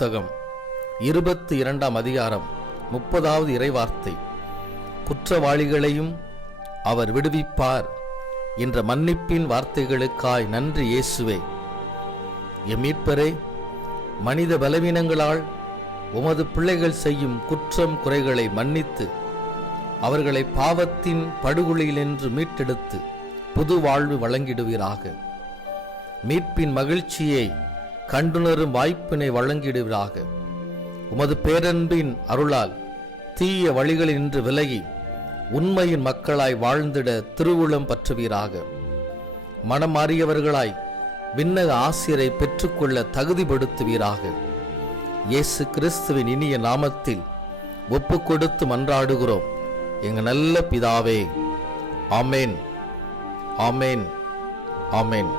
புத்தகம் 22ஆம் அதிகாரம் 30வது இறைவார்த்தை. குற்றவாளிகளையும் அவர் விடுவிப்பார் என்ற மன்னிப்பின் வார்த்தைகளுக்காய் நன்றி இயேசுவே. எம் மீட்பரே, மனித பலவீனங்களால் உமது பிள்ளைகள் செய்யும் குற்றம் குறைகளை மன்னித்து அவர்களை பாவத்தின் படுகொலியினின்று மீட்டெடுத்து புது வாழ்வு வழங்கிடுவீராக. மீட்பின் மகிழ்ச்சியை கண்டுணரும் வாய்ப்பினை வழங்கிடுவீராக. உமது பேரன்பின் அருளால் தீய வழிகளினின்று விலகி உண்மையின் மக்களாய் வாழ்ந்திட திருவுளம் பற்றுவீராக. மனம் மாறியவர்களாய் விண்ணக ஆசிரை பெற்றுக்கொள்ள தகுதிப்படுத்துவீராக. இயேசு கிறிஸ்துவின் இனிய நாமத்தில் ஒப்பு கொடுத்து மன்றாடுகிறோம் எங்கள் நல்ல பிதாவே. ஆமேன், ஆமேன், ஆமேன்.